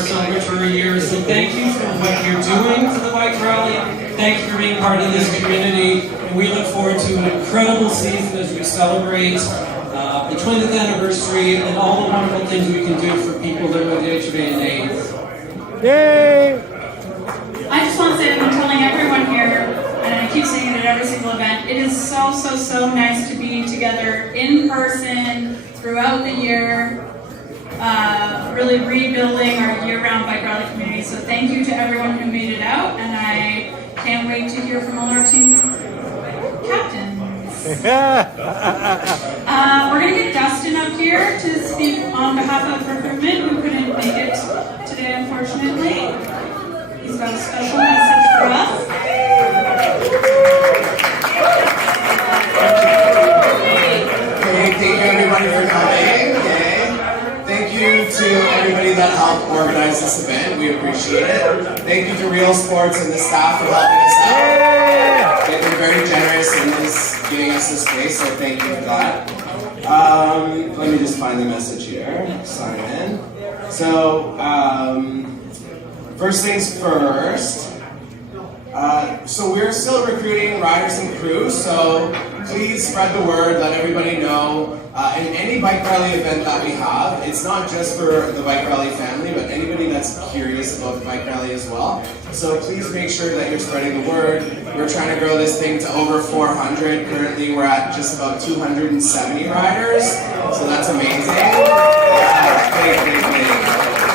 for a year, so thank you for what you're doing for the bike rally. Thank you for being part of this community, and we look forward to an incredible season as we celebrate the 20th anniversary and all the wonderful things we can do for people living with HIV and AIDS. Yay! I just want to say that I'm telling everyone here, and I keep saying it at every single event, it is so nice to be together in person throughout the year. Really rebuilding our year-round bike rally community. So thank you to everyone who made it out, and I can't wait to hear from all our team captains. We're going to get Dustin up here to speak on behalf of Recruitment, who couldn't make it today, unfortunately. He's got a special message for us. Thank you everybody for coming. Thank you to everybody that helped organize this event. We appreciate it. Thank you to Real Sports and the staff for helping us out. They've been very generous in giving us this space, so thank you for that. Let me just find the message here. Sign in. So, first things first. So we're still recruiting riders and crews, so please spread the word, let everybody know. In any bike rally event that we have, it's not just for the bike rally family, but anybody that's curious about the bike rally as well. So please make sure that you're spreading the word. We're trying to grow this thing to over 400. Currently we're at just about 270 riders, so that's amazing.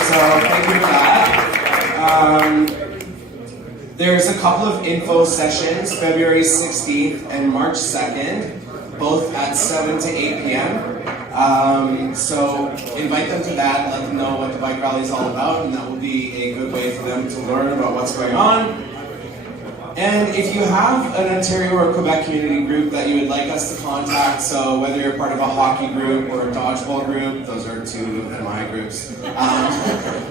So thank you for that. There's a couple of info sessions, February 16th and March 2nd, both at 7 to 8 p.m. So invite them to that, let them know what the bike rally is all about, and that will be a good way for them to learn about what's going on. And if you have an Ontario or Quebec community group that you would like us to contact, so whether you're part of a hockey group or a dodgeball group, those are two of my groups.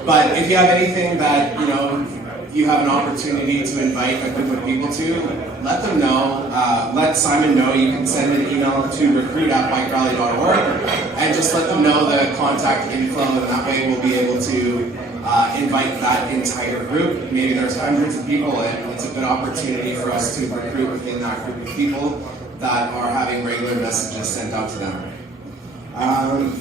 But if you have anything that, you have an opportunity to invite a group of people to, let them know. Let Simon know. You can send an email to recruit@bikeRally.org and just let them know the contact info, and that way we'll be able to invite that entire group. Maybe there's hundreds of people, and it's a good opportunity for us to recruit within that group of people that are having regular messages sent out to them.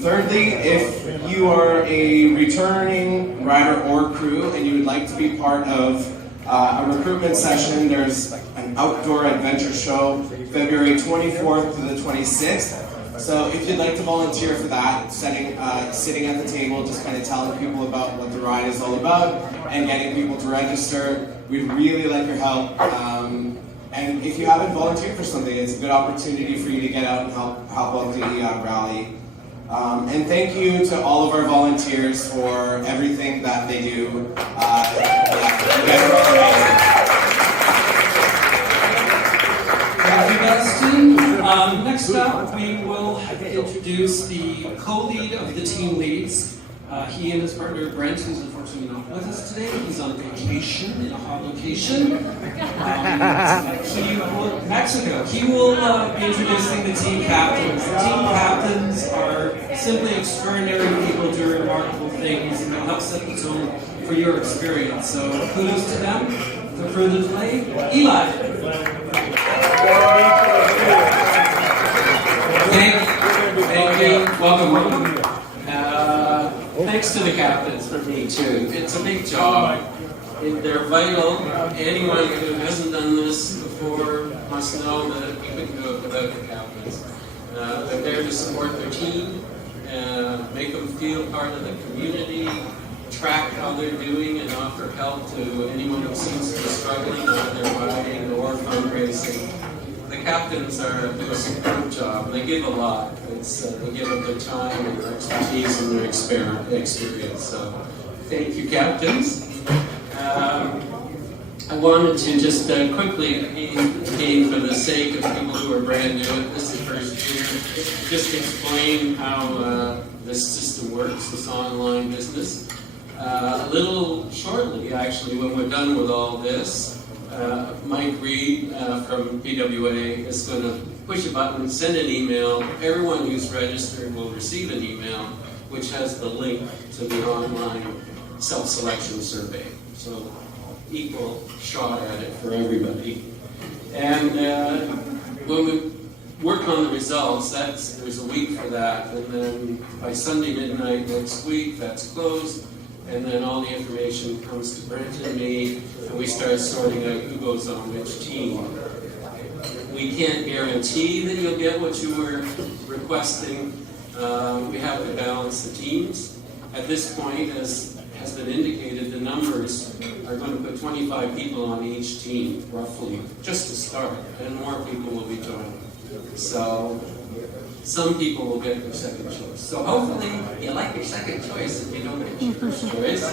Thirdly, if you are a returning rider or crew and you would like to be part of a recruitment session, there's an outdoor adventure show February 24th to the 26th. So if you'd like to volunteer for that, sitting at the table, just kind of telling people about what the ride is all about and getting people to register, we'd really like your help. And if you haven't volunteered for something, it's a good opportunity for you to get out and help out the rally. And thank you to all of our volunteers for everything that they do. You guys are amazing. Thank you, Dustin. Next up, we will introduce the co-lead of the team leads. He and his partner Brent, who's unfortunately not with us today, he's on vacation in a hot location. Mexico. He will be introducing the team captains. The team captains are simply extraordinary people doing remarkable things, and they'll help set the tone for your experience. So kudos to them. Without further delay, Eli. Thank you. Welcome. Thanks to the captains for me too. It's a big job. They're vital. Anyone who hasn't done this before must know that we couldn't do it without the captains. They're there to support their team, make them feel part of the community, track how they're doing, and offer help to anyone who seems to be struggling with their riding or fundraising. The captains do a superb job. They give a lot. They give of their time and their expertise and their experience. So, thank you, captains. I wanted to just quickly, again, for the sake of people who are brand new at this first year, just explain how this system works, this online business. A little shortly, actually, when we're done with all this, Mike Reed from PWA is going to push a button, send an email. Everyone who's registered will receive an email which has the link to the online self-selection survey. So equal shot at it for everybody. And when we work on the results, there's a week for that, and then by Sunday midnight next week, that's closed, and then all the information comes to Brent and me, and we start sorting out who goes on which team. We can't guarantee that you'll get what you were requesting. We have to balance the teams. At this point, as has been indicated, the numbers are going to put 25 people on each team, roughly, just to start, and more people will be joining. So, some people will get their second choice. So hopefully, you like your second choice if you don't get your first choice.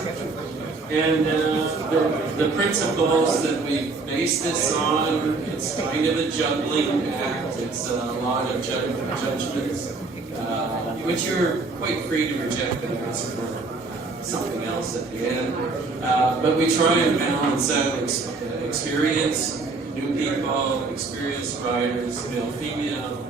And the principles that we base this on, it's kind of a juggling act. It's a lot of judgments, which you're quite free to reject and ask for something else at the end. But we try and balance out experience, new people, experienced riders, male, female,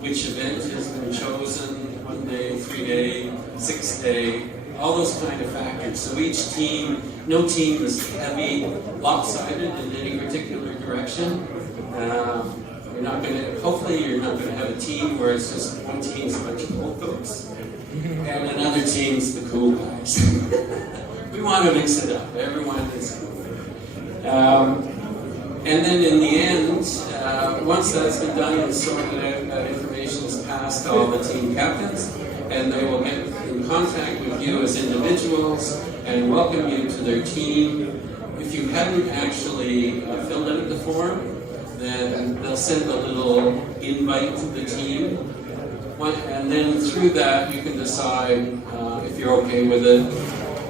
which event has been chosen, 1 day, 3 day, 6 day, all those kind of factors. So each team, no team is heavy, lopsided in any particular direction. Hopefully you're not going to have a team where it's just one team's a bunch of old folks and another team's the cool guys. We want to mix it up. Everyone is cool. And then in the end, once that's been done and sorted out, that information is passed to all the team captains, and they will get in contact with you as individuals and welcome you to their team. If you hadn't actually filled out the form, then they'll send a little invite to the team. And then through that, you can decide if you're okay with it.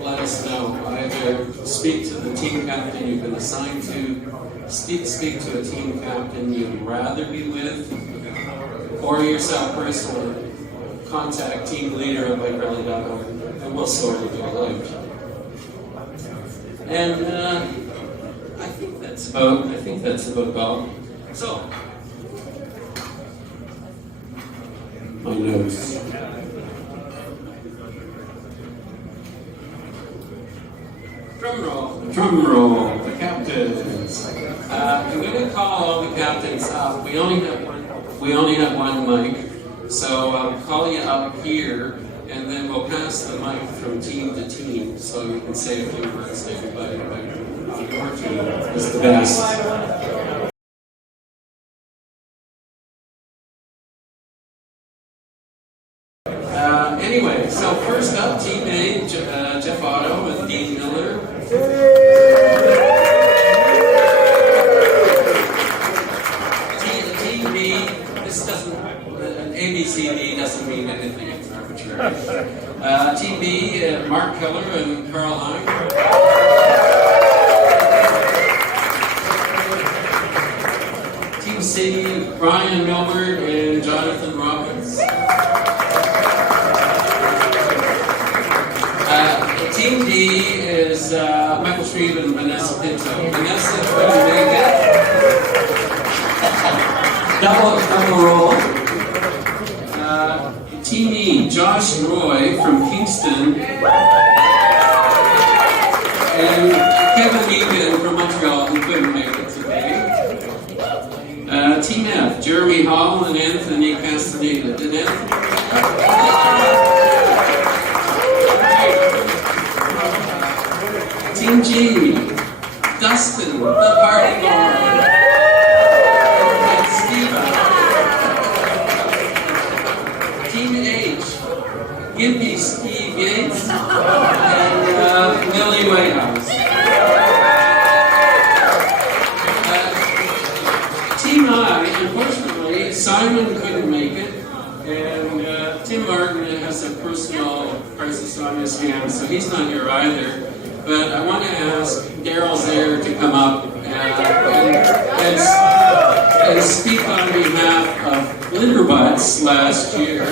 Let us know. Either speak to the team captain you've been assigned to, speak to a team captain you'd rather be with, or yourself personally. Contact team leader at bikeRally.org, and we'll sort it all out. And I think that's about all. So, my notes. Drum roll, the captains. I'm going to call all the captains up. We only have one mic, so I'll call you up here, and then we'll pass the mic from team to team, so you can say a few words to everybody about your team is the best. Anyway, so first up, Team A, Jeff Otto with Dean Miller. Team B, this doesn't, ABCD doesn't mean anything, it's arbitrary. Team B, Mark Keller and Carl Hine. Team C, Brian Milbert and Jonathan Robbins. Team D is Michael Shreve and Vanessa Pinto. Vanessa couldn't make it. Double roll. Team E, Josh Roy from Kingston. And Kevin Egan from Montreal, who couldn't make it today. Team F, Jeremy Hall and Anthony Castaneda. Did Anthony? Team G, Dustin, the party boy, and Stiva. Team H, Gimpy Steve Yates, and Lily Whitehouse. Team I, unfortunately, Simon couldn't make it, and Tim Martin has a personal crisis on his hands, so he's not here either. But I want to ask Darrel's there to come up and speak on behalf of Glitterbutts last year.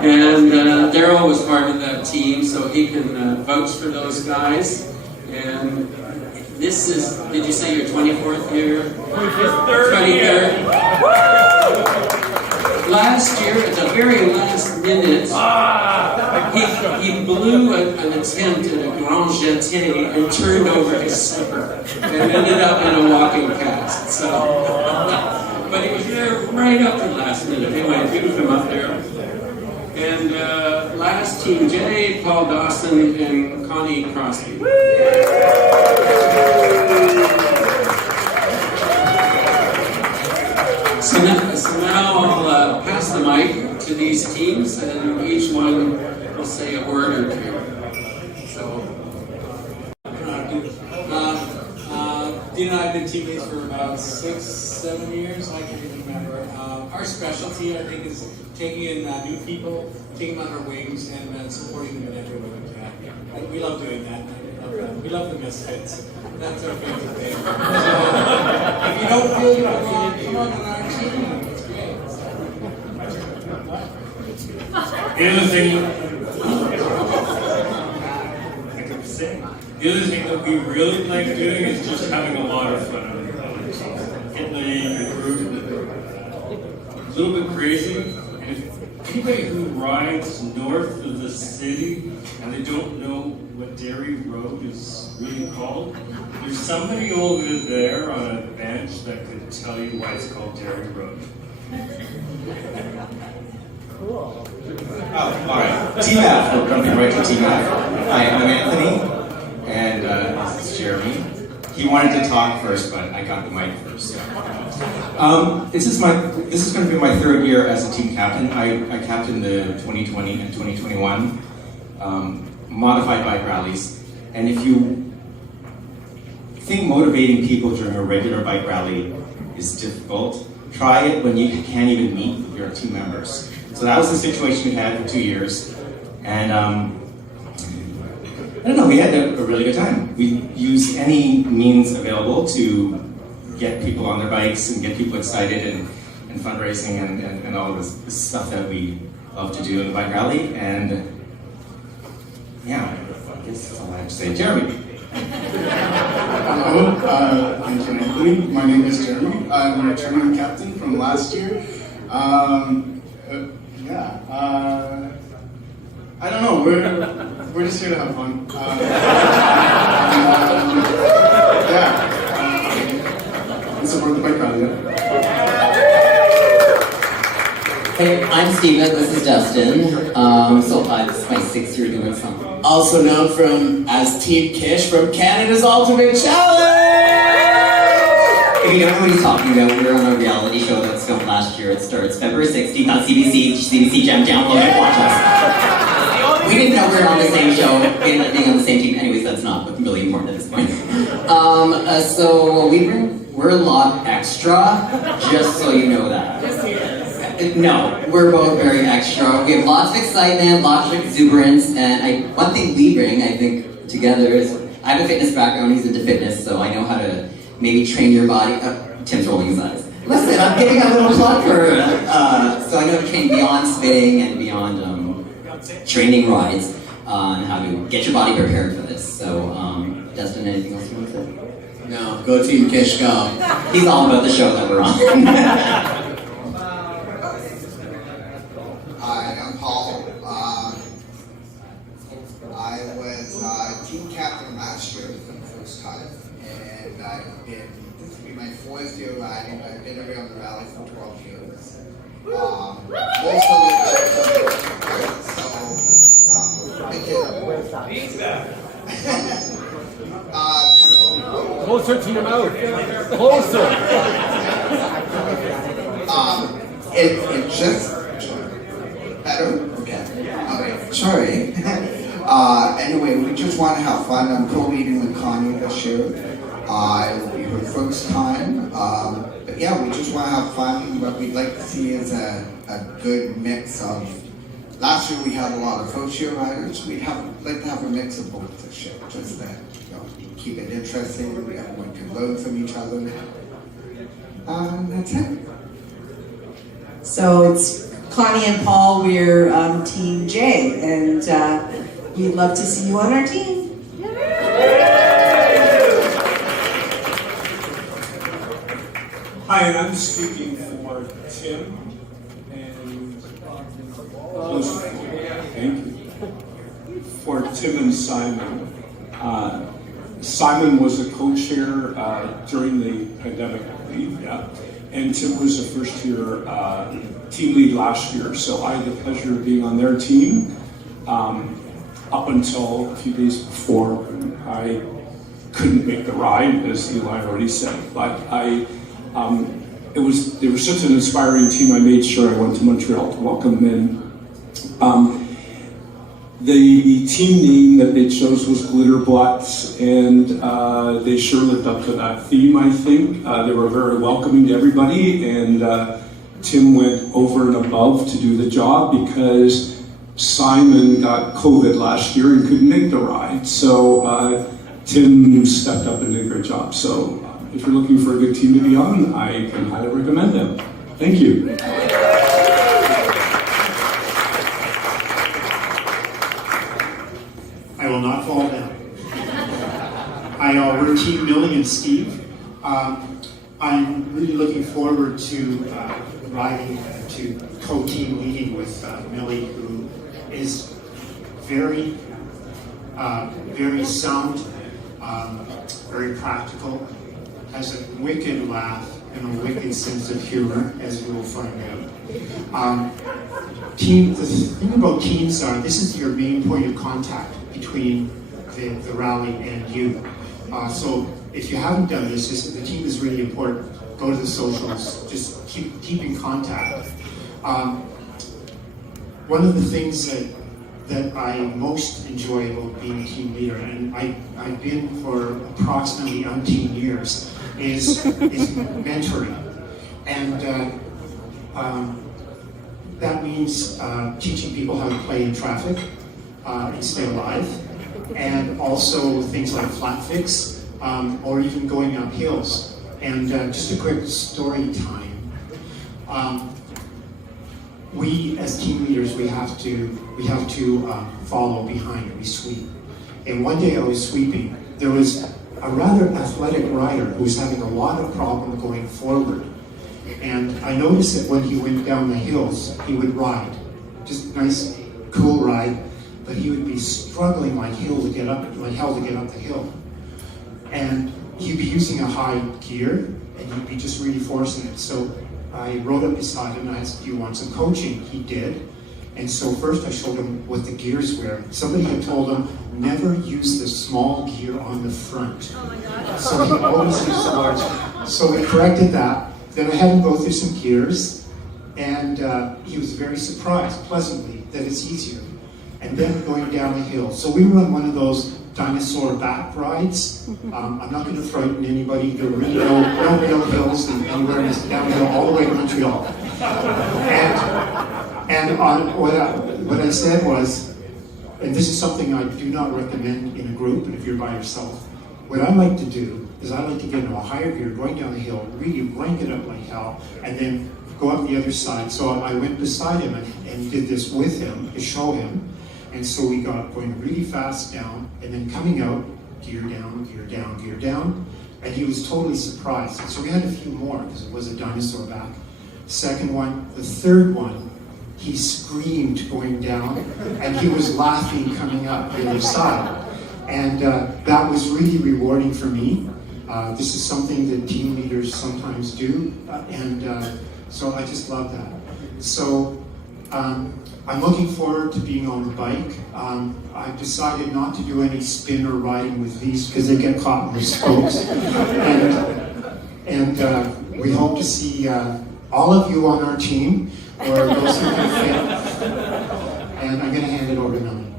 And Darrel was part of that team, so he can vouch for those guys. And this is, did you say your 24th year? 23rd year. Last year, at the very last minute, he he blew an attempt at a grand jeté and turned over his slipper and ended up in a walking cast. So, but he was there right up to the last minute. Anyway, we moved him up there. And last, Team J, Paul Dustin and Connie Crosby. So now I'll pass the mic to these teams, and each one will say a word or two. So, Dean and I have been teammates for about 6-7 years. I can't even remember. Our specialty, I think, is taking in new people, taking them under our wings, and supporting them in every way we can. We love doing that. We love the misfits. That's our favorite thing. So, if you don't feel you belong, come on our team. It's great. The other thing that we really like doing is just having a lot of fun on the college. Getting the group a little bit crazy. And if anybody who rides north of the city and they don't know what Derry Road is really called, there's somebody over there on a bench that could tell you why it's called Derry Road. Cool. Oh, all right. Team F. We're jumping right to Team F. Hi, I'm Anthony, and this is Jeremy. He wanted to talk first, but I got the mic first. This is going to be my third year as a team captain. I captained the 2020 and 2021 modified bike rallies, and if you think motivating people during a regular bike rally is difficult, try it when you can't even meet your team members. So that was the situation we had for 2 years, and I don't know, we had a really good time. We used any means available to get people on their bikes and get people excited and fundraising and all this stuff that we love to do in the bike rally. And yeah, I guess that's all I have to say. Jeremy. Hello, thank you, Anthony. My name is Jeremy. I'm a returning captain from last year. I don't know. We're just here to have fun. And support the bike rally. Hey, I'm Stiva, this is Dustin. This is my 6th year doing something. Also known as Team Kish from Canada's Ultimate Challenge! If you don't know what he's talking about, we're on a reality show that's filmed last year. It starts February 16th on CBC Gem. Download it, watch us. We didn't know we were on the same show, we ended up being on the same team. Anyways, that's not what's really important at this point. We're a lot extra, just so you know that. No, we're both very extra. We have lots of excitement, lots of exuberance, and one thing we bring, I think, together is, I have a fitness background, he's into fitness, so I know how to maybe train your body. Tim's rolling his eyes. Listen, I'm giving a little plug for, so I know how to train beyond spinning and beyond training rides, and how to get your body prepared for this. So, Dustin, anything else you want to say? No, go Team Kish, go. He's all about the show that we're on. Hi, I'm Paul. I was team captain last year for the first time, and this will be my 4th year riding. I've been around the rally for 12 years. Most of Closer to your mouth. Closer. It's just better. Okay. Sorry. Anyway, we just want to have fun. I'm co-leading with Connie this year. It will be her first time. But yeah, we just want to have fun. What we'd like to see is a good mix of. Last year we had a lot of first year riders. We'd like to have a mix of both this year, just that keep it interesting. Everyone can learn from each other. That's it. So it's Connie and Paul. We're Team J, and we'd love to see you on our team. Hi, and I'm speaking for Tim and thank you. for Tim and Simon. Simon was a co-chair during the pandemic, I believe, yeah. And Tim was a first-year team lead last year, so I had the pleasure of being on their team up until a few days before I couldn't make the ride, as Eli already said. But they were such an inspiring team. I made sure I went to Montreal to welcome them in. The team name that they chose was Glitter Butts, and they sure lived up to that theme, I think. They were very welcoming to everybody, and Tim went over and above to do the job because Simon got COVID last year and couldn't make the ride. So Tim stepped up and did a great job. So if you're looking for a good team to be on, I can highly recommend them. Thank you. I will not fall down. We're Team Millie and Steve. I'm really looking forward to riding to co-team leading with Millie, who is very sound, very practical, has a wicked laugh and a wicked sense of humor, as we will find out. The thing about teams are, this is your main point of contact between the rally and you. So if you haven't done this, the team is really important. Go to the socials, just keep in contact. One of the things that I most enjoy about being a team leader, and I've been for approximately 19 years, is mentoring. And that means teaching people how to play in traffic and stay alive, and also things like flat fix, or even going up hills. And just a quick story time. We as team leaders, we have to follow behind and we sweep. And one day I was sweeping, there was a rather athletic rider who was having a lot of problem going forward. And I noticed that when he went down the hills, he would ride, just nice, cool ride, but he would be struggling like hell to get up the hill. And he'd be using a high gear, and he'd be just really forcing it. So I rode up beside him and I asked, "Do you want some coaching?" He did. And so first I showed him what the gears were. Somebody had told him, never use the small gear on the front. Oh my God. So he always used the large. So we corrected that. Then I had him go through some gears, and he was very surprised, pleasantly, that it's easier. And then going down the hill. So we were on one of those dinosaur back rides. I'm not going to frighten anybody. There are really no real hills anywhere in this downhill all the way to Montreal. And what I said was, and this is something I do not recommend in a group, but if you're by yourself, what I like to do is I like to get into a higher gear, going down the hill, really rank it up like hell, and then go up the other side. So I went beside him and did this with him to show him. And so we got going really fast down, and then coming out, gear down, gear down, gear down, and he was totally surprised. And so we had a few more, because it was a dinosaur back. Second one, the third one, he screamed going down, and he was laughing coming up the other side. And that was really rewarding for me. This is something that team leaders sometimes do, and so I just love that. So I'm looking forward to being on the bike. I've decided not to do any spin or riding with these because they get caught in their spokes. And we hope to see all of you on our team, or those who can fit. And I'm going to hand it over to Melanie.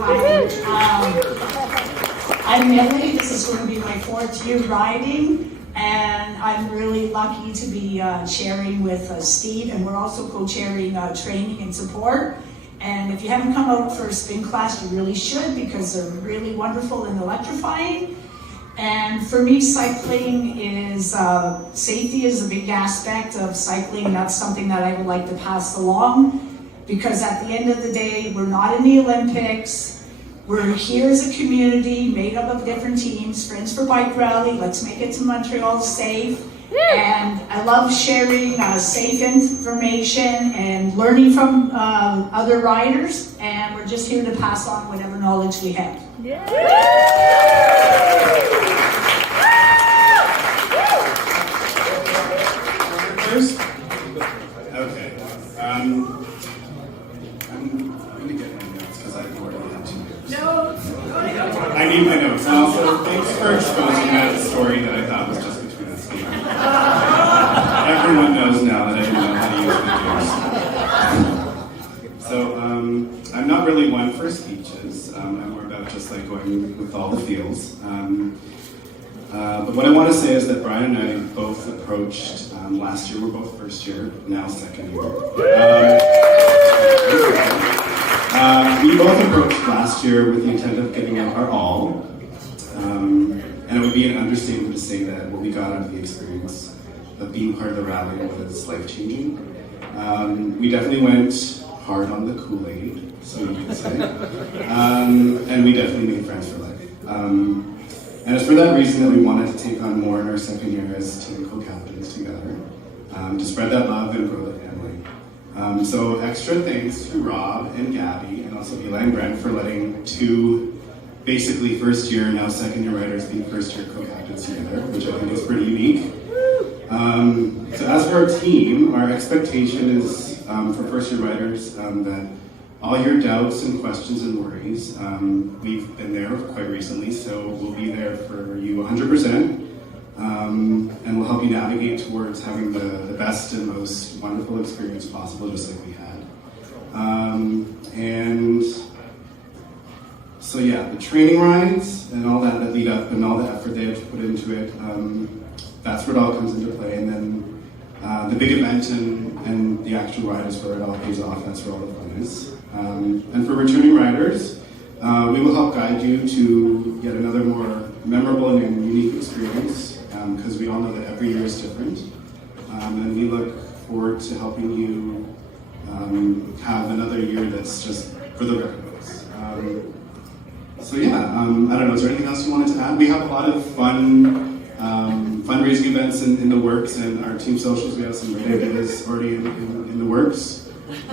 Hi, I'm Millie. This is going to be my 4th year riding. And I'm really lucky to be sharing with Steve, and we're also co-chairing training and support. And if you haven't come out for a spin class, you really should, because they're really wonderful and electrifying. And for me, cycling is, safety is a big aspect of cycling. That's something that I would like to pass along, because at the end of the day, we're not in the Olympics. We're here as a community made up of different teams, Friends for Bike Rally. Let's make it to Montreal safe. And I love sharing safe information and learning from other riders, and we're just here to pass on whatever knowledge we have. First? Okay. I'm gonna get my notes because I've already had 2 years. I need my notes. And also, thanks for exposing that story that I thought was just between us. Everyone knows now that I didn't know how to use videos. So, I'm not really one for speeches. I'm more about just like going with all the feels. But what I want to say is that Brian and I both approached, last year we're both first year, now second year. We both approached last year with the intent of giving out our all. And it would be an understatement to say that what we got out of the experience of being part of the rally was life-changing. We definitely went hard on the Kool-Aid, so you could say. And we definitely made friends for life. And it's for that reason that we wanted to take on more in our second year as team co-captains together, to spread that love and grow the family. So extra thanks to Rob and Gaby, and also Eli and Brent for letting 2 basically first year, now second year riders be first year co-captains together, which I think is pretty unique. So as for our team, our expectation is for first year riders that all your doubts and questions and worries, we've been there quite recently, so we'll be there for you 100%, and we'll help you navigate towards having the best and most wonderful experience possible, just like we had. And so yeah, the training rides and all that lead up and all the effort they have to put into it, that's where it all comes into play. And then the big event and the actual ride is where it all pays off. That's where all the fun is. And for returning riders, we will help guide you to yet another more memorable and unique experience, because we all know that every year is different. And we look forward to helping you have another year that's just for the record books. So yeah, I don't know, is there anything else you wanted to add? We have a lot of fun fundraising events in the works, and our team socials, we have some radio days already in the works. In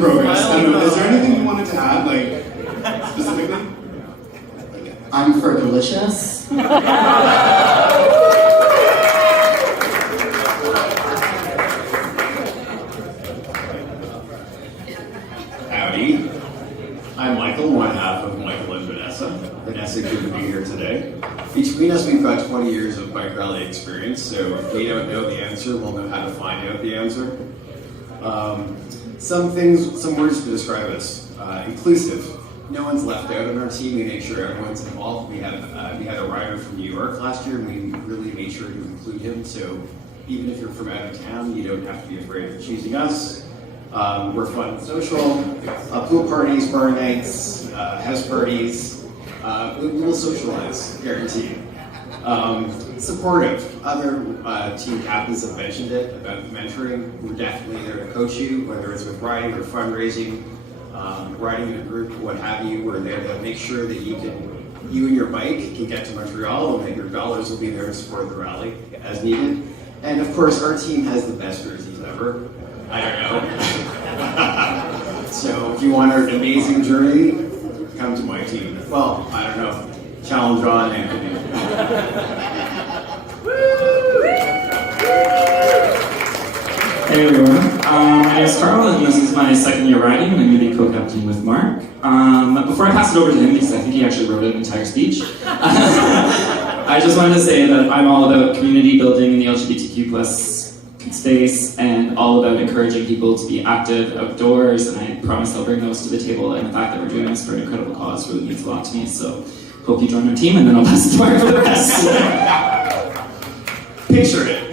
progress. I don't know, is there anything you wanted to add, like, specifically? I'm for delicious. Howdy. I'm Michael, one half of Michael and Vanessa. Vanessa couldn't be here today. Between us, we've got 20 years of bike rally experience, so if we don't know the answer, we'll know how to find out the answer. Some words to describe us. Inclusive. No one's left out on our team. We make sure everyone's involved. We had a rider from New York last year, and we really made sure to include him. So even if you're from out of town, you don't have to be afraid of choosing us. We're fun and social. Pool parties, bar nights, house parties. We will socialize, guaranteed. Supportive. Other team captains have mentioned it about mentoring. We're definitely there to coach you, whether it's with riding or fundraising, riding in a group, what have you. We're there to make sure that you and your bike can get to Montreal, and that your dollars will be there to support the rally as needed. And of course, our team has the best jerseys ever. I don't know. So if you want an amazing journey, come to my team. Well, I don't know. Challenge on Anthony. Hey everyone, my name is Darrel, and this is my second year riding. I'm going to be co-captain with Mark. Before I pass it over to him, because I think he actually wrote an entire speech, I just wanted to say that I'm all about community building in the LGBTQ+ space, and all about encouraging people to be active outdoors, and I promise I'll bring those to the table, and the fact that we're doing this for an incredible cause really means a lot to me, so hope you join our team, and then I'll pass it to Mark for the rest. Picture it.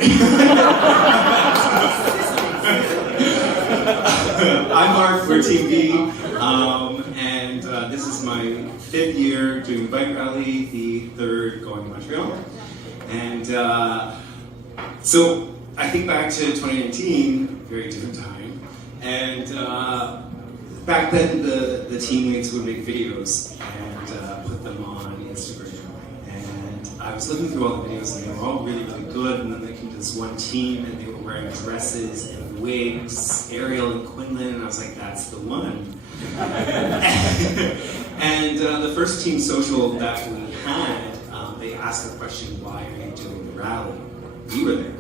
I'm Mark, we're Team B, and this is my 5th year doing the bike rally, the 3rd going to Montreal. And so I think back to 2019, very different time, and back then the teammates would make videos and put them on Instagram. And I I was looking through all the videos and they were all really, really good. And then they came to this one team and they were wearing dresses and wigs, Ariel and Quinlan, and I was like, that's the one. And the first team social that we had, they asked the question, why are you doing the rally? We were there.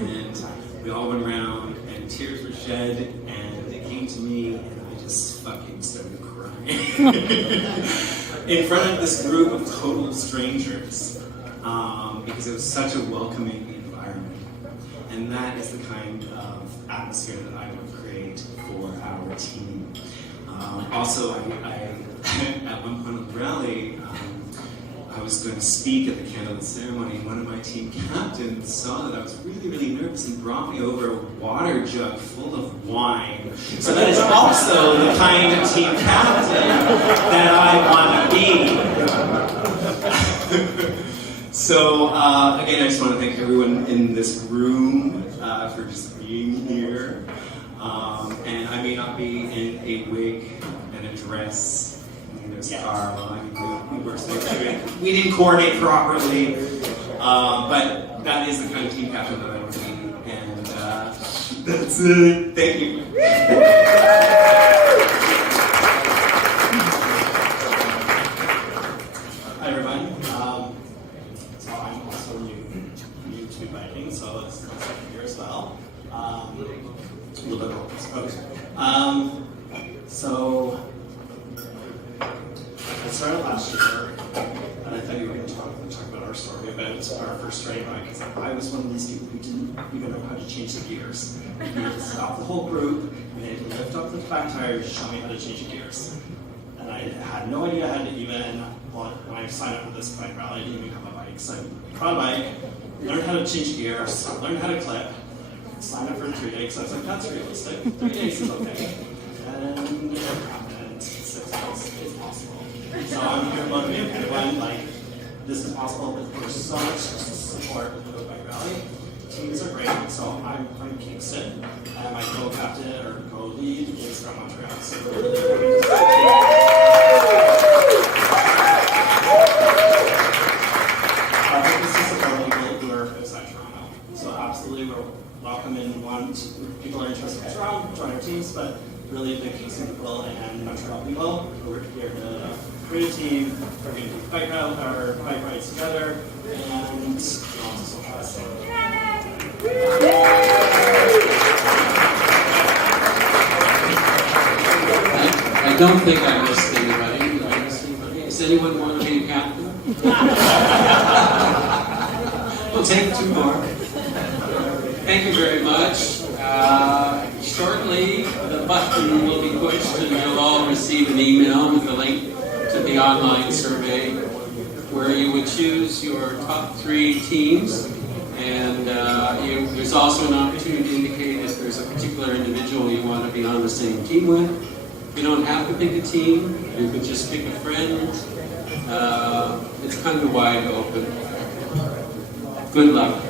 And we all went around and tears were shed and they came to me and I just fucking started crying. In front of this group of total strangers, because it was such a welcoming environment. And that is the kind of atmosphere that I would create for our team. Also, I at one point on the rally, I was going to speak at the candlelit ceremony, and one of my team captains saw that I was really, really nervous and brought me over a water jug full of wine. So that is also the kind of team captain that I want to be. So again, I just want to thank everyone in this room for just being here. And I may not be in a wig and a dress. There's Carl. I mean, we worked together. We didn't coordinate properly, but that is the kind of team captain that I want to be. And that's it. Thank you. Hi everyone. So I'm also new to biking, so it's my second year as well. A little bit more. Okay. So I started last year, and I thought you were going to talk about our story about our first train ride, because I was one of these people who didn't even know how to change the gears. You had to stop the whole group, and they had to lift up the back tires to show me how to change the gears. And I had no idea how to even, well, when I signed up for this bike rally, I didn't even have a bike. So I bought a bike, learned how to change gears, learned how to clip, signed up for 3 days, so I was like, that's realistic. 3 days is okay. And it happened. 6 months is possible. So I'm here motivating everyone, like, this is possible, but there's so much support with the bike rally. Teams are great, so I'm from Kingston, and my co-captain or co-lead is from Montreal. So we're really our focus is supporting people who are outside Toronto. So absolutely, we're welcoming people are interested in Toronto, join our teams, but really the Kingston people and Montreal people who are here to create a team. We're going to do bike rides together, and also socialize. I don't think I missed anybody. Did I miss anybody? Does anyone want to be a captain? We'll take 2 more. Thank you very much. Shortly, the button will be pushed and you'll all receive an email with a link to the online survey where you would choose your top 3 teams. And there's also an opportunity to indicate if there's a particular individual you want to be on the same team with. You don't have to pick a team. You could just pick a friend. It's kind of wide open. Good luck.